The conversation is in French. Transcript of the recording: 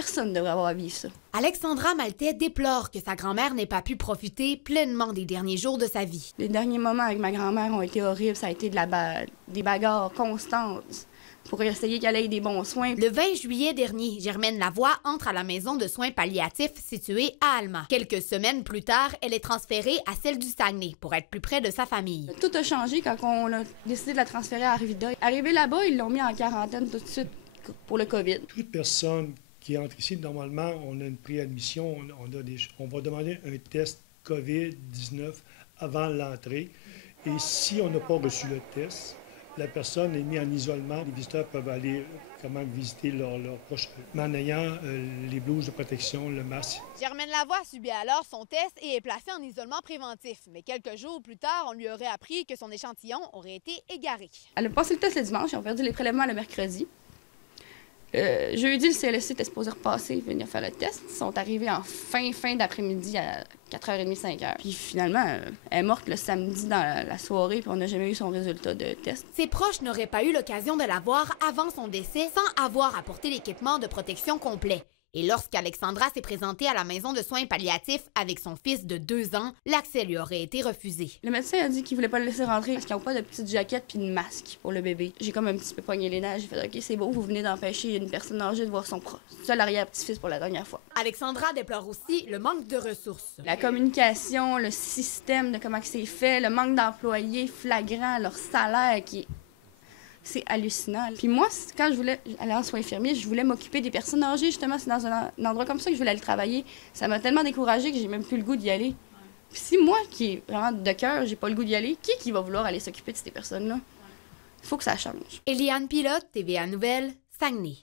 Personne ne devrait avoir à vivre ça. Alexandra Maltais déplore que sa grand-mère n'ait pas pu profiter pleinement des derniers jours de sa vie. Les derniers moments avec ma grand-mère ont été horribles. Ça a été des bagarres constantes pour essayer qu'elle ait des bons soins. Le 20 juillet dernier, Germaine Lavoie entre à la maison de soins palliatifs située à Alma. Quelques semaines plus tard, elle est transférée à celle du Saguenay pour être plus près de sa famille. Tout a changé quand on a décidé de la transférer à Arvida. Arrivé là-bas, ils l'ont mis en quarantaine tout de suite pour le COVID. Toute personne qui entre ici, normalement, on a une préadmission, on va demander un test COVID-19 avant l'entrée. Et si on n'a pas reçu le test, la personne est mise en isolement. Les visiteurs peuvent aller quand même visiter leurs proches, mais en ayant les blouses de protection, le masque. Germaine Lavoie subit alors son test et est placée en isolement préventif. Mais quelques jours plus tard, on lui aurait appris que son échantillon aurait été égaré. Elle a passé le test le dimanche, ils ont perdu les prélèvements le mercredi. Jeudi, le CLSC était supposé repasser, venir faire le test. Ils sont arrivés en fin d'après-midi à 4h30, 5h. Puis finalement, elle est morte le samedi dans la soirée, puis on n'a jamais eu son résultat de test. Ses proches n'auraient pas eu l'occasion de la voir avant son décès sans avoir apporté l'équipement de protection complet. Et lorsqu'Alexandra s'est présentée à la maison de soins palliatifs avec son fils de 2 ans, l'accès lui aurait été refusé. Le médecin a dit qu'il voulait pas le laisser rentrer parce qu'ils n'ont pas de petite jaquette puis de masque pour le bébé. J'ai comme un petit peu pogné les nerfs. J'ai fait « OK, c'est beau, vous venez d'empêcher une personne âgée de voir son seul arrière-petit-fils pour la dernière fois. » Alexandra déplore aussi le manque de ressources. La communication, le système de comment c'est fait, le manque d'employés flagrant, leur salaire qui est... C'est hallucinant. Puis moi, quand je voulais aller en soins infirmiers, je voulais m'occuper des personnes âgées, justement. C'est dans un endroit comme ça que je voulais aller travailler. Ça m'a tellement découragée que j'ai même plus le goût d'y aller. Puis si moi, qui est vraiment de cœur, j'ai pas le goût d'y aller, qui va vouloir aller s'occuper de ces personnes-là? Il faut que ça change. Eliane Pilote, TVA Nouvelles, Saguenay.